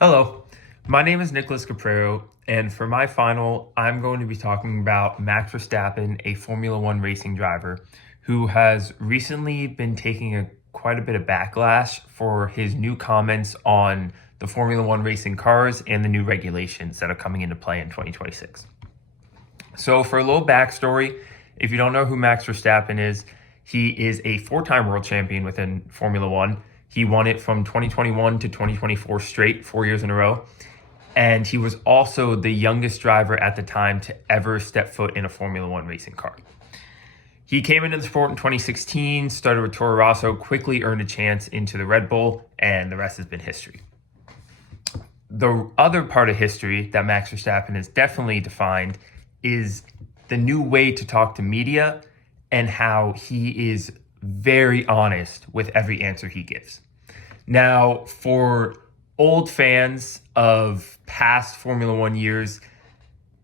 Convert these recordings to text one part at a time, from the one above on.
Hello, my name is Nicholas Capraro, and for my final, I'm going to be talking about Max Verstappen, a Formula One racing driver who has recently been taking quite a bit of backlash for his new comments on the Formula One racing cars and the new regulations that are coming into play in 2026. So, for a little backstory, if you don't know who Max Verstappen is, he is a four-time world champion within Formula One. He won it from 2021 to 2024 straight, 4 years in a row. And he was also the youngest driver at the time to ever step foot in a Formula One racing car. He came into the sport in 2016, started with Toro Rosso, quickly earned a chance into the Red Bull, and the rest has been history. The other part of history that Max Verstappen has definitely defined is the new way to talk to media and how he is very honest with every answer he gives. Now, for old fans of past Formula One years,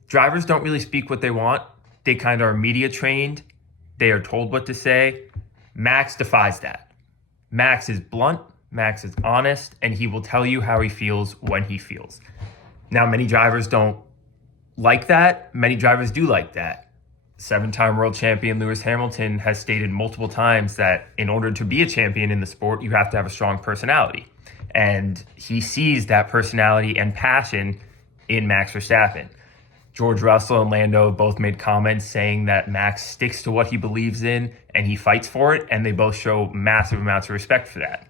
drivers don't really speak what they want. They kind of are media trained. They are told what to say. Max defies that. Max is blunt, Max is honest, and he will tell you how he feels when he feels. Now, many drivers don't like that. Many drivers do like that. Seven-time world champion Lewis Hamilton has stated multiple times that in order to be a champion in the sport, you have to have a strong personality. And he sees that personality and passion in Max Verstappen. George Russell and Lando both made comments saying that Max sticks to what he believes in and he fights for it, and they both show massive amounts of respect for that.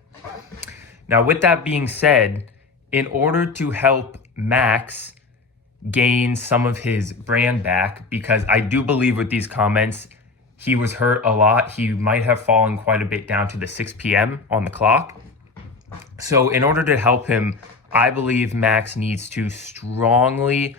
Now, with that being said, in order to help Max gain some of his brand back, because I do believe with these comments, he was hurt a lot. He might have fallen quite a bit down to the 6 p.m. on the clock. So in order to help him, I believe Max needs to strongly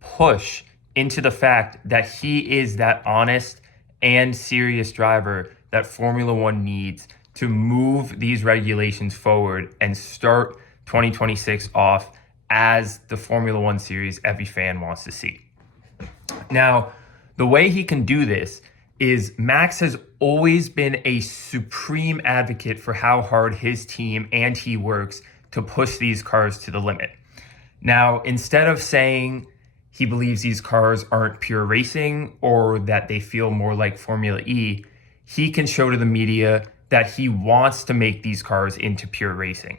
push into the fact that he is that honest and serious driver that Formula One needs to move these regulations forward and start 2026 off as the Formula One series every fan wants to see. Now, the way he can do this is Max has always been a supreme advocate for how hard his team and he works to push these cars to the limit. Now, instead of saying he believes these cars aren't pure racing or that they feel more like Formula E, he can show to the media that he wants to make these cars into pure racing.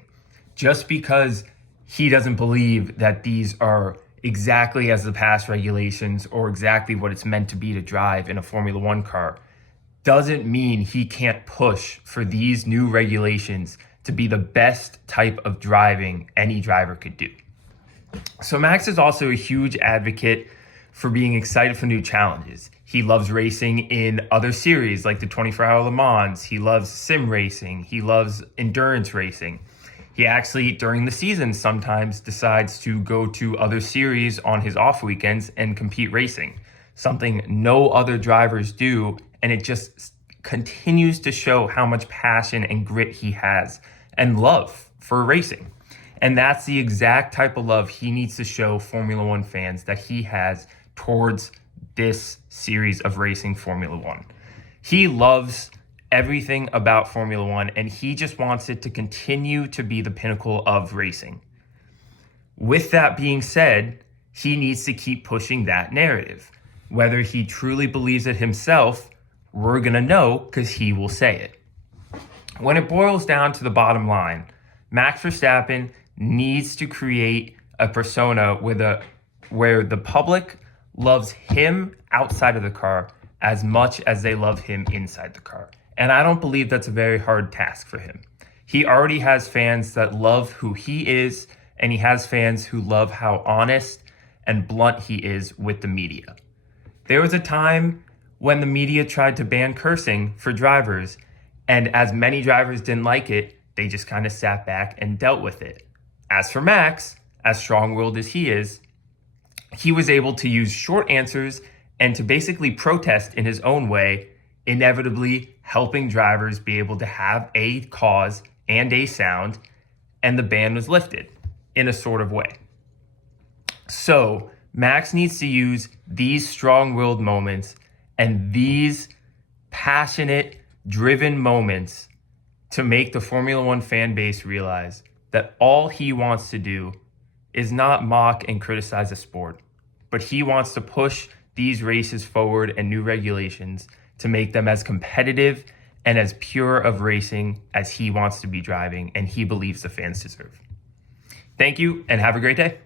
Just because he doesn't believe that these are exactly as the past regulations or exactly what it's meant to be to drive in a Formula One car doesn't mean he can't push for these new regulations to be the best type of driving any driver could do. So Max is also a huge advocate for being excited for new challenges. He loves racing in other series like the 24-hour Le Mans. He loves sim racing. He loves endurance racing. He actually, during the season, sometimes decides to go to other series on his off weekends and compete racing, something no other drivers do, and it just continues to show how much passion and grit he has and love for racing. And that's the exact type of love he needs to show Formula One fans that he has towards this series of racing Formula One. He loves everything about Formula One, and he just wants it to continue to be the pinnacle of racing. With that being said, he needs to keep pushing that narrative. Whether he truly believes it himself, we're going to know because he will say it. When it boils down to the bottom line, Max Verstappen needs to create a persona where the public loves him outside of the car as much as they love him inside the car. And I don't believe that's a very hard task for him. He already has fans that love who he is, and he has fans who love how honest and blunt he is with the media. There was a time when the media tried to ban cursing for drivers, and as many drivers didn't like it, they just kind of sat back and dealt with it. As for Max, as strong-willed as he is, he was able to use short answers and to basically protest in his own way, inevitably helping drivers be able to have a cause and a sound, and the ban was lifted in a sort of way. So Max needs to use these strong-willed moments and these passionate, driven moments to make the Formula One fan base realize that all he wants to do is not mock and criticize the sport, but he wants to push these races forward and new regulations to make them as competitive and as pure of racing as he wants to be driving and he believes the fans deserve. Thank you and have a great day.